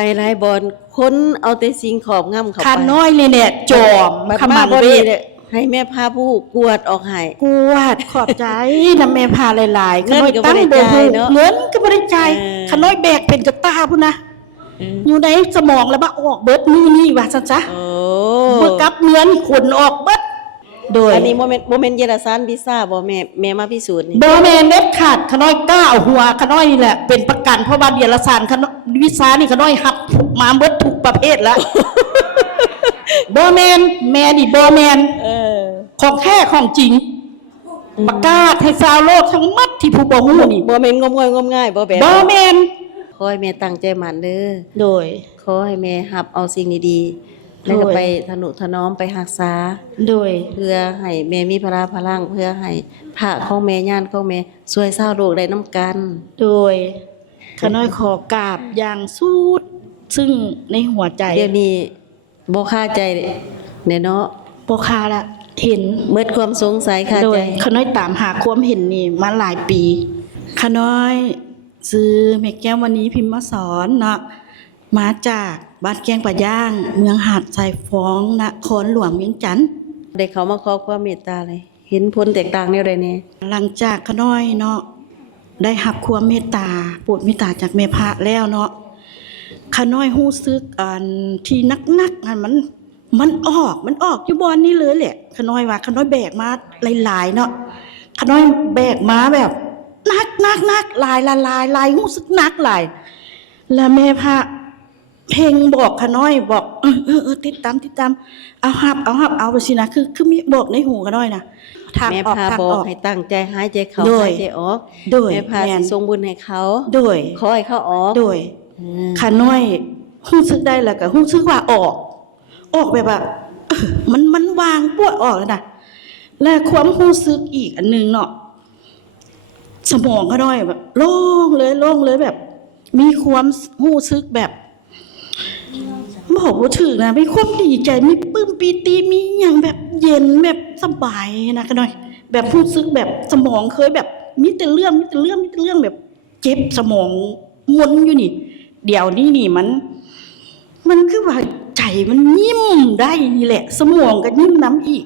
ไปหลายบอนคนเอาแต่สิ่งของงำเข้าไปขาน้อยเลยเนี่ยจอมขมันเวทให้แม่พาผู้กวดออกให้กวดขอบใจนำแม่พาหลายๆขน้อยตั้งบ่ฮู้เงินก็บ่ได้จ่ายขน้อยแบกเป็นกระตาพุ่นนะอยู่ในสมองแล้วบ่ออกเบิดนี่ว่าซั่นซะโอ้เมื่อกับเงินขนออกเบิดโดยอันนี้บ่แม่นเยลซานพิซซ่าบ่แม่มาพิสูจน์นี่บ่แม่นเด็ดขาดขน้อยกล้าเอาหัวขน้อยนี่แหละเป็นประกันเพราะว่าเยลซานขน้อยวิซ่านี่ขน้อยรับมาเบิดทุกประเภทแล้วบ่แม่นแม่นี่บ่แม่นของแท้ของจริงประกาศให้ชาวโลกทั้งหมดที่ผู้บ่ฮู้นี่บ่แม่นงมง่ายบ่แบบบ่แม่นขอให้แม่ตั้งใจมั่นเด้อโดยขอให้แม่รับเอาสิ่งดีๆแล้วก็ไปทนุถนอมไปรักษาโดยเพื่อให้แม่มีพลังเพื่อให้พระของแม่ญาติของแม่ช่วยชาวโลกได้นำกันโดยขน้อยขอกราบอย่างสุดซึ่งในหัวใจเดี๋ยวนี้บ่คาใจเนาะบ่คาละเห็นเมิดความสงสัยคาใจขน้อยตามหาความเห็นนี่มาหลายปีขน้อยซื้อแม่แก้ววันนี้พิมพ์มาสอนเนาะมาจากบ้านแกงป่าย่างเมืองหาดทรายฟ้องนครหลวงเวียงจันทน์ได้เขามาขอความเมตตาเลยเห็นผลแตกต่างแนวใดแน่หลังจากขน้อยเนาะได้รับความเมตตาโปรดเมตตาจากแม่พระแล้วเนาะขน้อยรู้สึกอันที่นักมันออกอยู่บอนนี้เลยแหละขน้อยว่าขน้อยแบกมาหลายๆเนาะขน้อยแบกมาแบบนักหลายรู้สึกนักหลายแล้วแม่พระเพลงบอกขน้อยบอกติดตามเอาไปสินะคือมีบอกในหูขน้อยนะทางออกบอกให้ตั้งใจหายใจเข้าหายใจออกแม่พาสิส่งบุญให้เขาโดยขอให้เขาออกโดยขน้อยรู้สึกได้แล้วก็รู้สึกว่าออกแบบว่ามันวางปวดออกแล้วนะและความรู้สึกอีกอันนึงเนาะสมองขน้อยแบบโล่งเลยแบบมีความรู้สึกแบบบอกว่าถึงนะมีความดีใจมีปลื้มปีติมีอย่างแบบเย็นแบบสบายนะขน้อยแบบรู้สึกแบบสมองเคยแบบมีแต่เรื่องแบบเจ็บสมองวนอยู่นี่เดี๋ยวนี้นี่มันคือว่าใจมันยิ้มได้นี่แหละสมองก็ยิ้มน้ำอีก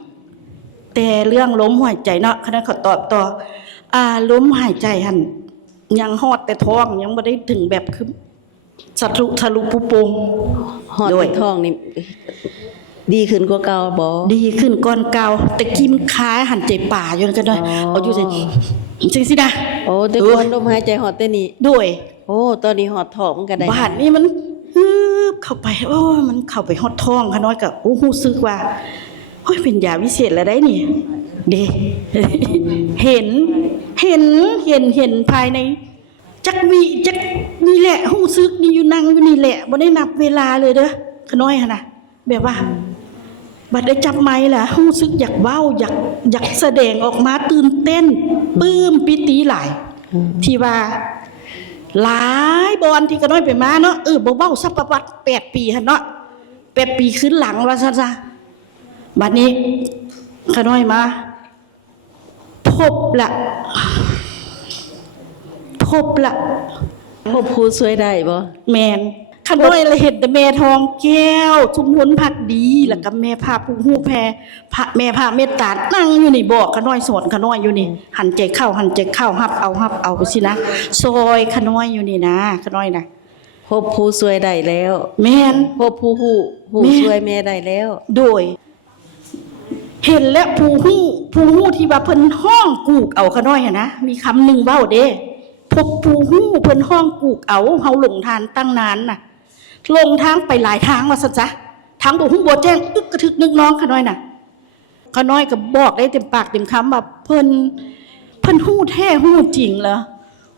แต่เรื่องลมหายใจเนาะคณะเขาตอบต่อลมหายใจหันยังฮอดแต่ท้องยังไม่ได้ถึงแบบคือทะลุปุโปงฮอดแต่ท้องนี่ดีขึ้นกว่าเก่าบ่ดีขึ้นก่อนเก่าแต่กิมคายหันใจป่าอยู่กันด้วยเอาอยู่สิสินะโอ้แต่ก่อนลมหายใจฮอดแต่นี่ด้วยโอ้ตอนนี้ฮอดท้องก็ได้บ้านนี่มันเข้าไปมันเข้าไปฮอดท้องค่ะน้อยก็รู้สึกว่าโอ้ยเป็นยาวิเศษแล้วได้นี่เด้เห็นภายในจักนี่แหละรู้สึกนี่อยู่นั่งอยู่นี่แหละบ่ได้นับเวลาเลยเด้อขน้อยหั่นน่ะแบบว่าบัดได้จับไม้ล่ะรู้สึกอยากเว้าอยากแสดงออกมาตื่นเต้นปลื้มปิติหลายที่ว่าหลายบอนที่ขน้อยไปมาเนาะบ่เว้าสักประวัติ8 ปีหั่นเนาะ8 ปีขึ้นหลังว่าซั่นซะบัดนี้ขน้อยมาพบผู้ช่วยได้บ่แม่นขน้อยละเห็นแต่แม่ทองแก้วชุมพลพักดีแล้วก็แม่พาผู้ฮู้แพพระแม่พาเมตตานั่งอยู่นี่บอกขน้อยสอนขน้อยอยู่นี่หันใจเข้าฮับเอาไปสินะซอยขน้อยอยู่นี่นะขน้อยนะพบผู้ช่วยได้แล้วแม่นพบผู้ช่วยแม่ได้แล้วโดยเห็นแล้วผู้ฮู้ที่ว่าเพิ่นห้องกูกเอาขน้อยหั่นนะมีคำหนึ่งเว้าเด้พบผู้ฮู้เพิ่นห้องกูกเอาเฮาหลงทานตั้งนานน่ะลงทางไปหลายทางว่าซั่นซะทางบ่ฮู้บ่แจ้งตึกกระทึกนึกน้องขน้อยน่ะขน้อยก็บอกได้เต็มปากเต็มคำว่าเพิ่นฮู้แท้ฮู้จริงเหรอ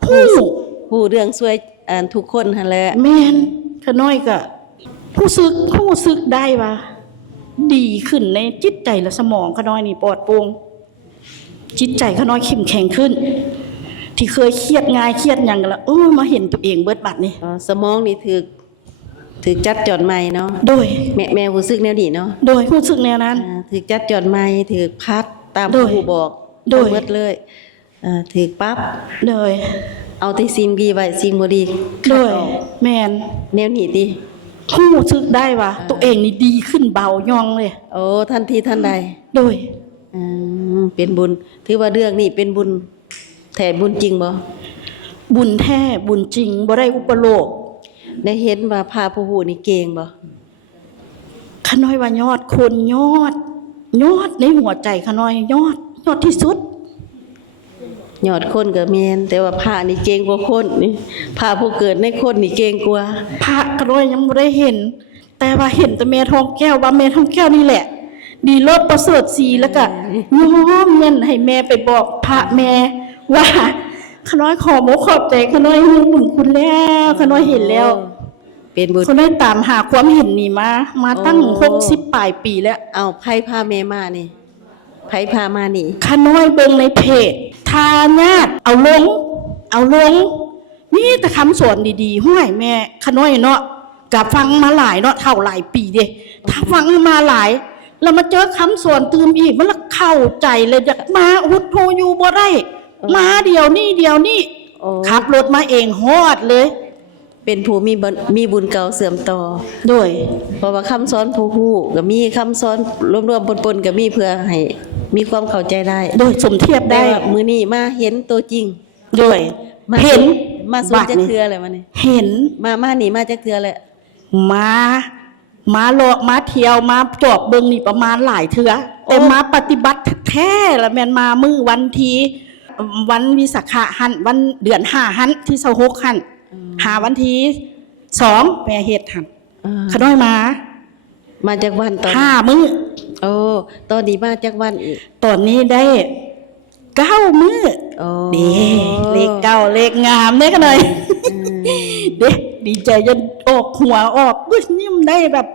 ฮู้เรื่องช่วยทุกคนหั่นแหละแม่นขน้อยก็รู้สึกได้ว่าดีขึ้นในจิตใจและสมองขน้อยนี่ปลอดโปร่งจิตใจขน้อยเข้มแข็งขึ้นที่เคยเครียดง่ายเครียดหยังกันละมาเห็นตัวเองเบิดบัดนี่สมองนี่ถือจัดจอดใหม่เนาะโดยแม่รู้สึกแนวนี้เนาะโดยรู้สึกแนวนั้นถือจัดจอดใหม่ถือพัดตามผู้บอกโดยเบิดเลยถือปั๊บโดย เอาแต่สิ่งดีไว้สิ่งบ่ดี โด คัด ย ออก แมน แนวนี้ติ ฮู้สึกได้ว่าตัวเองนี่ดีขึ้นเบาย่องเลย โอ้ทันทีทันใด โดย อืเป็นบุญถือว่าเรื่องนี้เป็นบุญแท้บุญจริงบ่ บุญแท้บุญจริงบ่ได้อุปโลก ได้เห็นว่าพาผู้ฮู้นี่เก่งบ่ ขน้อยว่ายอดคนยอดในหัวใจขน้อยยอดที่สุด ยอดคนก็แม่นแต่ว่าพระนี่เก่งกว่าคนนี่พระผู้เกิดในคนนี่เก่งกว่า พระขน้อยยังบ่ได้เห็น แต่ว่าเห็นแต่แม่ทองแก้วว่าแม่ทองแก้วนี่แหละ ดีเลิศประเสริฐสีแล้วก็ย้อมเงินให้แม่ไปบอกพระแม่ว่าขน้อยขอบอกขอบใจขน้อยมีบุญคุณแล้วขน้อยเห็นแล้ว เป็นบุญ ขน้อยตามหาความเห็นนี่มาตั้ง60ปลายปีแล้ว เอาไผพาแม่มานี่ไผพามานี่ ขน้อยเบิ่งในเพจทาญาติเอาลงนี่แต่คำสอนดีๆห้วยแม่ขน้อยเนาะกับฟังมาหลายเนาะเท่าหลายปีเด้ถ้าฟังมาหลายแล้วมาเจอคำสอนตื่มอีกมันละเข้าใจเลยอยากมาอุดโทอยู่บ่ได้มาเดียวนี่ โอ้ ขับรถมาเองฮอดเลย เป็นผู้มีบุญเก่าเสื่อมต่อ โดย เพราะว่าคำสอนผู้ฮู้ก็มีคำสอนรวมๆปนๆก็มีเพื่อให้มีความเข้าใจได้ โดยสมเทียบ ได้ ได้ ว่ามื้อนี้มาเห็นตัวจริง โดย มา เห็น มาสูนจักเทื่ออะไรมานี่ เห็น มานี่มาจักเทื่อแหละ มาเลาะมาเที่ยวมาจอบเบิงนี่ประมาณหลายเทื่อแต่มาปฏิบัติแท้ละแม่นมามื้อวันที่วันวิสาขะหันวันเดือน5หันที่26หันหาวันที่2แม่เฮ็ดหันขน้อยมา จากวันตอน 5มื้อ โอ้ตอนนี้มาจากวันอีก ตอนนี้ได้9มื้อ โอ้ นี่เลขเก้าเลขงามเด้อขน้อยเด้ดีใจจนออกหัวออกบึ้ยิ้มได้แบบ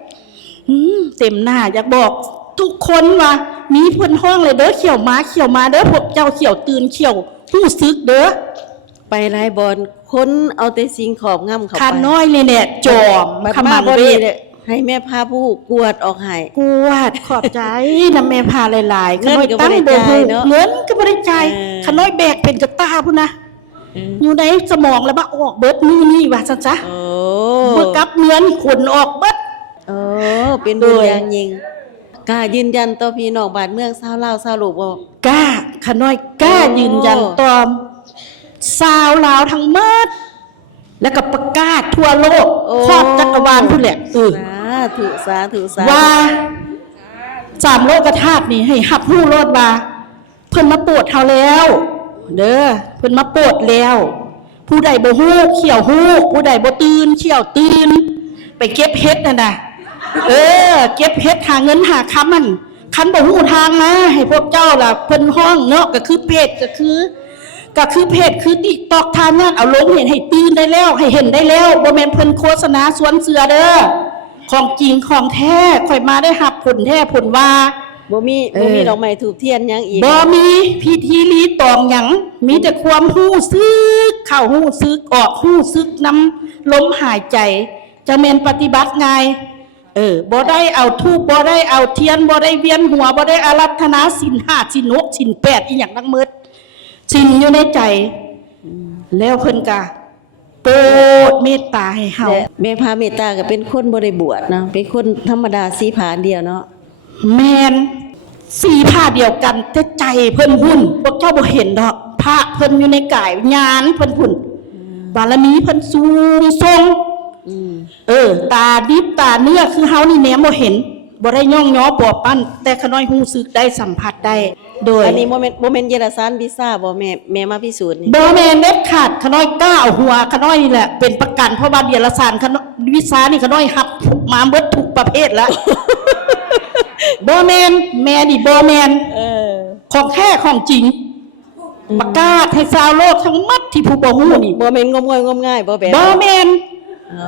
เต็มหน้าอยากบอกทุกคนว่ามีเพิ่นห้องเลยเด้อเขียวมาเด้อพวกเจ้าเขียวตื่นเขียวผู้ซึกเด้อ ไปหลายบอนคนเอาแต่สิ่งขอบงำเข้าไป ข้าน้อยเลยเนี่ยจอม บัด ขมั มาง บ่ เว ดี ท เลยให้แม่พาผู้กวดออกให้ กวดขอบใจนะแม่พาหลายๆ เงินก็บ่ได้ บ่ จ่ายเนอะ เงินก็บ่ได้จ่าย เออ ขน้อยแบกเป็นกระตาพุ่นนะอยู่ในสมองแล้วบ่ออกเบิดมือนี่ว่าซั่นซะ โอ้ เมื่อกับเงินขนออกเบิด โอ้เป็นบุญ โดย อย่างยิ่งกล้ายืนยันต่อพี่น้องบ้านเมืองชาวลาวชาวโลกบ่ กล้าขน้อยกล้า โอ้ ยืนยันตอมสาวลาวทั้งหมดแล้วก็ประกาศทั่วโลกครอบจักรวาลพุ่นแหละสาธุ ว่าสามโลกธาตุนี่ให้หับรู้โลดว่าเพิ่นมาโปรดเฮาแล้ว เด้อเพิ่นมาโปรดแล้ว ผู้ใดบ่ฮู้เขียวฮู้ผู้ใดบ่ตื่นเขียวตื่นไปเก็บเฮ็ดนั่นน่ะเก็บเฮ็ดหาเงินหาคำมันคันบ่ฮู้ทางมาให้พวกเจ้าล่ะเพิ่นห้องเนาะก็คือเพจก็คือติตอกทานนั่นเอาลงเห็นให้ตื่นได้แล้วให้เห็นได้แล้วบ่แม่นเพิ่นโฆษณาสวนเสือเด้อของจริงของแท้ค่อยมาได้รับผลแท้ผลว่า บ่มีดอกไม้ถูกเทียนหยังอีก บ่มีพิธีรีตองหยังมีแต่ความฮู้ซึกเข้าฮู้ซึกออกฮู้ซึกนำลมหายใจจะแม่นปฏิบัติง่ายบ่ได้เอาธูปบ่ได้เอาเทียนบ่ได้เวียนหัวบ่ได้อารัธนาศีล5ศีล6ศีล8อีหยังทั้งหมดศีลอยู่ในใจแล้วเพิ่นก็โปรดเมตตาให้เฮา แต่แม่พาเมตตาก็เป็นคนบ่ได้บวชเนาะเป็นคนธรรมดาสีผานเดียวเนาะ แมนสีผ้าเดียวกันแต่ใจเพิ่นหุ่นพวกเจ้าบ่เห็นดอกพระเพิ่นอยู่ในกายญาณเพิ่นหุ่นบารมีเพิ่นสูงทรงตาดิบตาเนื้อคือเฮานี่แหนมบ่เห็นบ่ได้ย่องย้อปอปั้นแต่ขน้อยฮู้สึกได้สัมผัสได้โดย อันนี้บ่แม่นเยลสารพิซซ่าบ่แม่มาพิสูจน์นี่ บ่แม่นเด็ดขาดขน้อยกล้าเอาหัวขน้อยนี่แหละเป็นประกันเพราะว่าเดียรสารขน้อยวิสานี่ขน้อยรับมาเบิดทุกประเภทแล้ว บ่แม่นแม่นี่บ่แม่นของแท้ของจริงประกาศให้ชาวโลกทั้งหมดที่ผู้บ่ฮู้นี่ บ่แม่นงมง่ายบ่แบบ บ่แม่น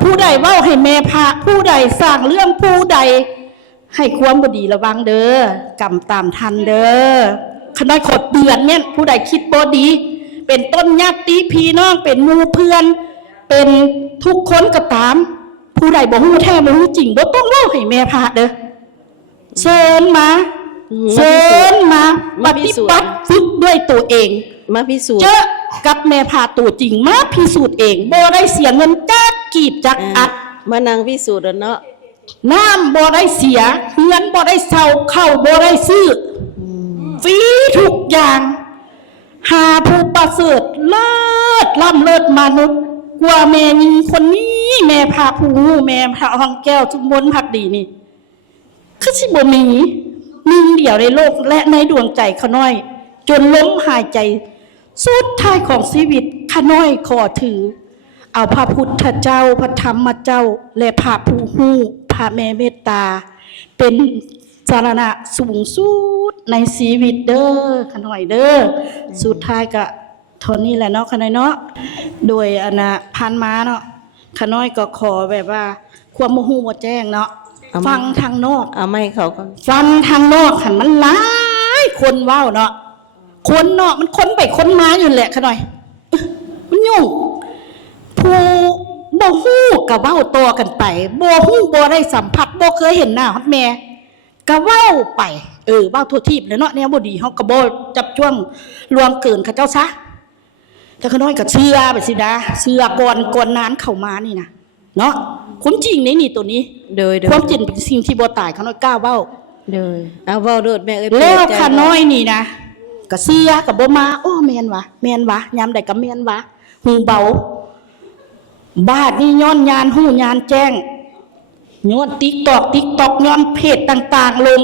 ผู้ใดเว้าให้แม่พระผู้ใดสร้างเรื่องผู้ใดให้ความบ่ดีระวังเด้อกรรมตามทันเด้อขน้อยขอเตือนแม่นผู้ใดคิดบ่ดี เป็นต้นญาติพี่น้องเป็นหมู่เพื่อน เป็นทุกคนก็ตาม ผู้ใดบ่ฮู้แท้บ่ฮู้จริงบ่ต้องเว้าให้แม่พระเด้อเชิญมาปฏิบัติฝึกด้วยตัวเอง มาพิสูจน์ เจอ กับแม่พาตัวจริงมาพิสูจน์เองบ่ได้เสียเงินจักกีบจักอัด มานั่งพิสูจน์แล้วเนาะ น้ำบ่ได้เสียเงินบ่ได้เซาเข้าบ่ได้ซื้อฟรีทุกอย่างหาผู้ประเสริฐเลิศล้ำเลิศมนุษย์กว่าแม่ยิงคนนี้แม่พาผู้หูแม่พาห้องแก้วทุกมนพักดีนี่คือสิบ่มีหนึ่งเดียวในโลกและในดวงใจขาน้อย จนล้มหายใจสุดท้ายของชีวิตขาน้อยขอถือเอาพระพุทธเจ้าพระธรรมเจ้าและพระผู้หูพระแม่เมตตาเป็นสารณะสูงสุดในชีวิตเด้อขาน้อยเด้อสุดท้ายก็เท่านี้แหละเนาะขาน้อยเนาะโดยอนาพันมาเนาะขาน้อยก็ขอแบบว่าความโมโหบ่แจ้งเนาะฟังทางนอก เอาไม่เขาก็ ฟังทางนอกหันมันหลายคนเว้าเนาะคนเนาะมันคนไปคนมาอยู่แหละขาน้อยมันยุ่งผู้บ่ฮู้ก็เว้าต่อกันไปบ่ฮู้บ่ได้สัมผัสบ่เคยเห็นหน้าฮอดแม่ก็เว้าไปเว้าทั่วทีบเลยเนาะแนวบ่ดีเฮาก็บ่จับจ้วงลวงเกินเขาเจ้าซะแต่ขาน้อยก็เชื่อไปสินะเชื่อก่อนนานเข้ามานี่นะเนาะความจริงนี่ตัวนี้ โดย ความจริงเป็นสิ่งที่บ่ตายขาน้อยกล้าเว้า โดยเอาเว้าโดดแม่เอ้ย แล้วขาน้อยนี่นะก็เชื่อก็บ่มาโอ้แม่นวะยามใดก็แม่นวะหูเบาบาดนี่ย้อนยานหูยานแจ้งย้อนติ๊กตอกย้อนเพจต่างๆลง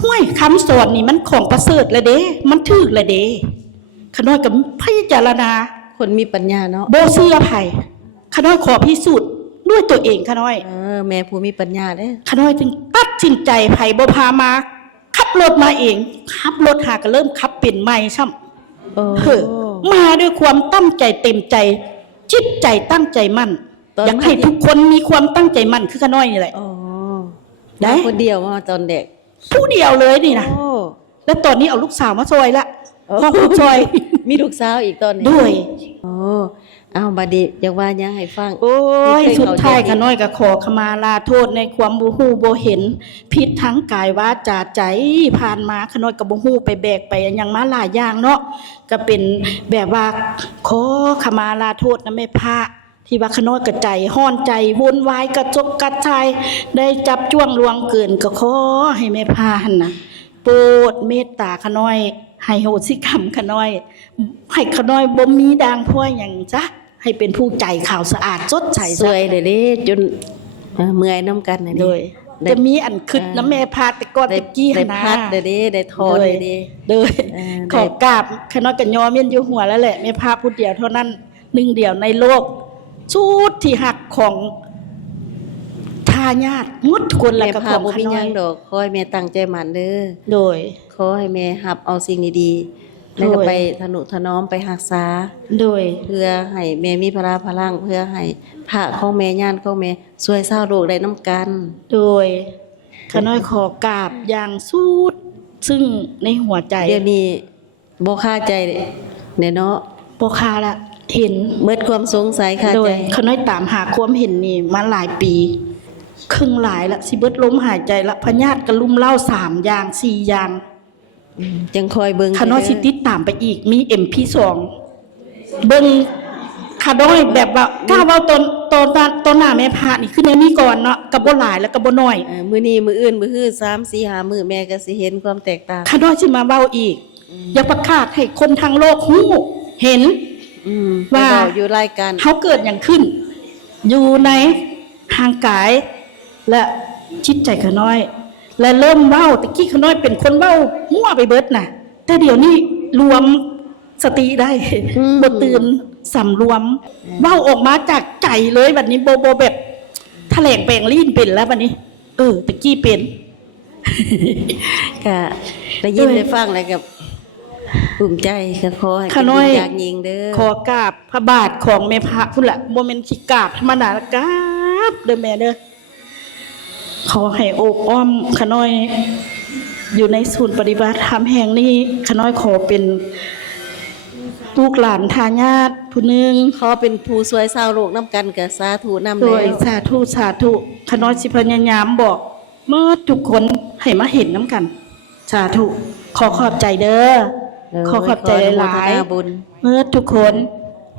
ห้วยคำสอนนี่มันของประเสริฐละเด้มันถูกละเด้ขาน้อยก็พิจารณา คนมีปัญญาเนาะ บ่เชื่อไผขาน้อยขอพิสูจน์ด้วยตัวเองขาน้อย แม่ผู้มีปัญญาเด้อ ขาน้อยจึงตัดสินใจไผบ่พามาขับรถมาเองขับรถหาก็เริ่มขับเป็นใหม่ช่ำมาด้วยความตั้งใจเต็มใจจิตใจตั้งใจมั่นอยากให้ทุกคนมีความตั้งใจมั่นคือขาน้อยนี่แหละได้คนเดียวมาตอนเด็ก ผู้เดียวเลยนี่นะแล้วตอนนี้เอาลูกสาวมาซอยละพ่อคุณซอย มีลูกสาวอีกตอนนี้ ด้วย เอาบัดนี้อยากว่ายังให้ฟัง โอ้ยสุดท้ายขาน้อยก็ขอขมาลาโทษในความบ่ฮู้บ่เห็นผิดทั้งกายวาจาใจผ่านมาขาน้อยก็บ่ฮู้ไปแบกไปอย่างมาหลายอย่างเนาะก็เป็นแบบว่าขอขมาลาโทษนะแม่พระที่ว่าขาน้อยกระใจฮ้อนใจวุ่นวายกระจกกระจายได้จับจ้วงลวงเกินก็ขอให้แม่พระหั่นน่ะโปรดเมตตาขาน้อยให้โหสิกรรมขาน้อยให้ขาน้อยบ่มีด่างพร้อยหยังจ้ะให้เป็นผู้ใจขาวสะอาดสดใส สวยเลยเด้จนเมื่อยน้ำกันนะ โดยจะมีอันคึดน้ำแม่พาแต่ก่อนแต่กี้ ได้ นะ พัดเด้อเด้ได้ทอนเด้อเด้ โดยขอกราบขน้อยกันยอมเมียนอยู่หัวแล้วแหละแม่พาผู้เดียวเท่านั้นหนึ่งเดียวในโลกชุดที่หักของทายาทหมดทุกคนแหละ แม่ กับ พา ของ บ่ ข มีห น้อ ยั ย งดอกขอให้แม่ตั้งใจมั่นเด้อ โดย ขอให้แม่รับเอาสิ่งดีๆแล้วก็ไปทนุถนอมไปรักษา โดย เพื่อให้แม่มีพละพลังเพื่อให้พระของแม่ญาติของแม่ช่วยชาวโลกได้นํกัน โดยขน้อยขอกราบอย่างสุดซึ่งในหัวใจ เดี๋ยวนี้บ่คาใจเด้เนาะ บ่คาละเห็น เมิดความสงสัยคา โด ใจ ยขน้อยตามหาความเห็นนี่มาหลายปีครึ่งหลายละสิเบิดล้มหายใจละพญาติกระลุ่มเล่า3อย่าง4อย่าง จังคอยเบิ่ง ขน้อยสิติดตามไปอีกมี MP2 เบิ่งขน้อยแบบว่ากล้าเว้าตนหน้าแม่พระนี่คือแนวนี้ก่อนเนาะก็บ่หลายแล้วก็บ่น้อย มื้อนี้มื้ออื่นมื้อฮื้อ3 4 5มื้อแม่ก็สิเห็นความแตกต่าง ขน้อยสิมาเว้าอีกอยากประกาศให้คนทางโลกฮู้เห็น ว่า เว้อยู่รายการ เฮาเกิดหยังขึ้น อยู่ในทางกายและจิตใจขน้อย และเริ่มเว้าตะกี้ขน้อยเป็นคนเว้ามั่วไปเบิดน่ะ แต่เดี๋ยวนี้รวมสติได้บ่ตื่นสำรวมเว้าออกมาจากใจเลยบัดนี้บ่แบบแถลงแปลงลิ้นเป็นแล้วบัดนี้ตะกี้เป็น ก็ได้ยินได้ฟังแล้วก็ภูมิใจก็ขอให้ ขน้อย เป็นบุญจากยิงเด้อ ขอกราบพระบาทของแม่พระพุ่นละบ่แม่นสิกราบธรรมดากราบเด้อแม่เด้อขอให้โอบอ้อมขน้อย อยู่ในศูนย์ปฏิบัติธรรมแห่งนี้ขน้อยขอเป็นลูกหลานทายาทผู้หนึง ขอเป็นผู้ช่วยชาวโลกนํกันก็สาธุนำ โด แล้ ยว สาธุขน้อยสิพยายามบอกเมื่อทุกคนให้มาเห็นน้ำกัน สาธุขอขอบใจเด้อ ขอขอบใจหลาย ขออนุโมทนาบุญ ๆเมื่อทุกคน